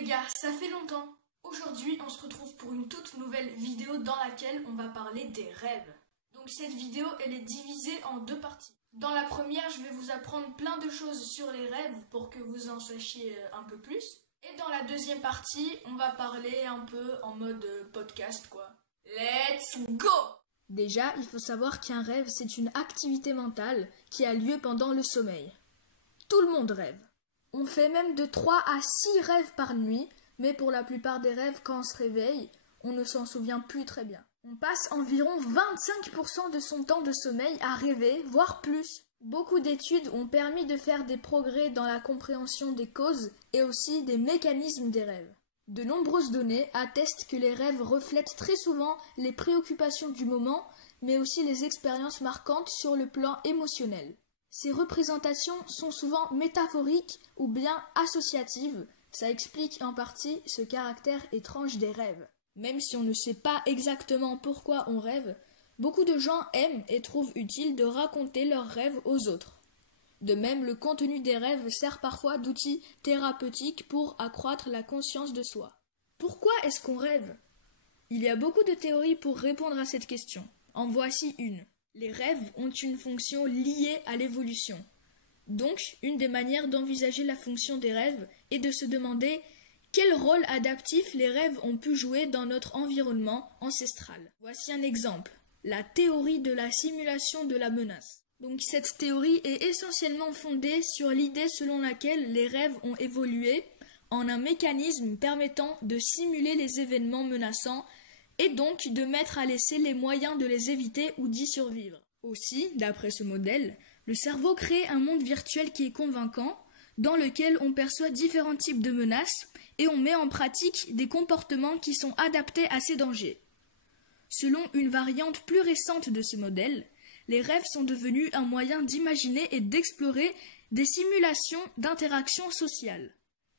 les gars, ça fait longtemps. Aujourd'hui, on se retrouve pour une toute nouvelle vidéo dans laquelle on va parler des rêves. Donc cette vidéo, elle est divisée en deux parties. Dans la première, je vais vous apprendre plein de choses sur les rêves pour que vous en sachiez un peu plus. Et dans la deuxième partie, on va parler un peu en mode podcast quoi. Let's go! Déjà, il faut savoir qu'un rêve, c'est une activité mentale qui a lieu pendant le sommeil. Tout le monde rêve. On fait même de 3 à 6 rêves par nuit, mais pour la plupart des rêves, quand on se réveille, on ne s'en souvient plus très bien. On passe environ 25% de son temps de sommeil à rêver, voire plus. Beaucoup d'études ont permis de faire des progrès dans la compréhension des causes et aussi des mécanismes des rêves. De nombreuses données attestent que les rêves reflètent très souvent les préoccupations du moment, mais aussi les expériences marquantes sur le plan émotionnel. Ces représentations sont souvent métaphoriques ou bien associatives. Ça explique en partie ce caractère étrange des rêves. Même si on ne sait pas exactement pourquoi on rêve, beaucoup de gens aiment et trouvent utile de raconter leurs rêves aux autres. De même, le contenu des rêves sert parfois d'outil thérapeutique pour accroître la conscience de soi. Pourquoi est-ce qu'on rêve ? Il y a beaucoup de théories pour répondre à cette question. En voici une. Les rêves ont une fonction liée à l'évolution. Donc, une des manières d'envisager la fonction des rêves est de se demander quel rôle adaptif les rêves ont pu jouer dans notre environnement ancestral. Voici un exemple. La théorie de la simulation de la menace. Donc, cette théorie est essentiellement fondée sur l'idée selon laquelle les rêves ont évolué en un mécanisme permettant de simuler les événements menaçants et donc de mettre à l'essai les moyens de les éviter ou d'y survivre. Aussi, d'après ce modèle, le cerveau crée un monde virtuel qui est convaincant, dans lequel on perçoit différents types de menaces et on met en pratique des comportements qui sont adaptés à ces dangers. Selon une variante plus récente de ce modèle, les rêves sont devenus un moyen d'imaginer et d'explorer des simulations d'interactions sociales.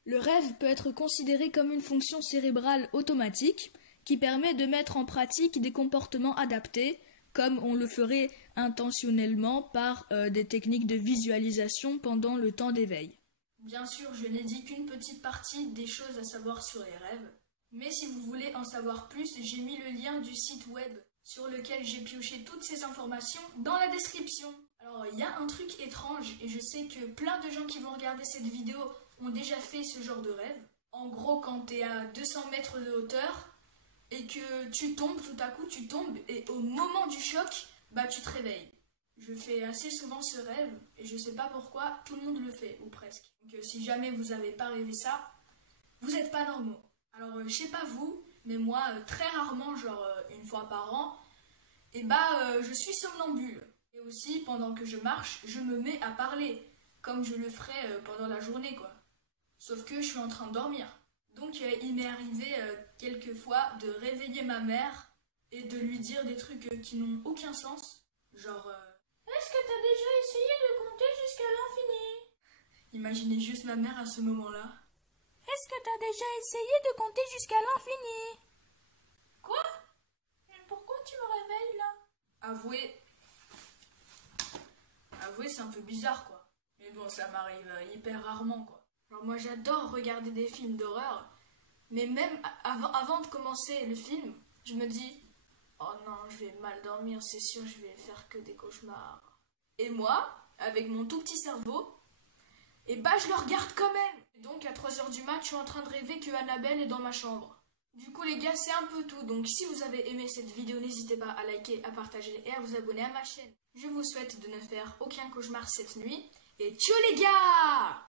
Le rêve peut être considéré comme une fonction cérébrale automatique qui permet de mettre en pratique des comportements adaptés, comme on le ferait intentionnellement par des techniques de visualisation pendant le temps d'éveil. Bien sûr, je n'ai dit qu'une petite partie des choses à savoir sur les rêves, mais si vous voulez en savoir plus, j'ai mis le lien du site web sur lequel j'ai pioché toutes ces informations dans la description. Alors, il y a un truc étrange, et je sais que plein de gens qui vont regarder cette vidéo ont déjà fait ce genre de rêve. En gros, quand tu es à 200 mètres de hauteur, et que tu tombes, tout à coup tu tombes, et au moment du choc, tu te réveilles. Je fais assez souvent ce rêve, et je sais pas pourquoi, tout le monde le fait, ou presque. Donc si jamais vous avez pas rêvé ça, vous êtes pas normaux. Alors je sais pas vous, mais moi très rarement, genre une fois par an, je suis somnambule. Et aussi, pendant que je marche, je me mets à parler, comme je le ferais pendant la journée quoi. Sauf que je suis en train de dormir. Donc il m'est arrivé quelques fois de réveiller ma mère et de lui dire des trucs qui n'ont aucun sens. Genre est-ce que t'as déjà essayé de compter jusqu'à l'infini ? Imaginez juste ma mère à ce moment-là. Est-ce que t'as déjà essayé de compter jusqu'à l'infini ? Quoi ? Pourquoi tu me réveilles là ? Avouez, c'est un peu bizarre quoi. Mais bon, ça m'arrive hyper rarement quoi. Alors moi j'adore regarder des films d'horreur, mais même avant de commencer le film, je me dis « Oh non, je vais mal dormir, c'est sûr, je vais faire que des cauchemars. » Et moi, avec mon tout petit cerveau, je le regarde quand même. Donc à 3h du mat, je suis en train de rêver que Annabelle est dans ma chambre. Du coup les gars, c'est un peu tout, donc si vous avez aimé cette vidéo, n'hésitez pas à liker, à partager et à vous abonner à ma chaîne. Je vous souhaite de ne faire aucun cauchemar cette nuit, et ciao les gars!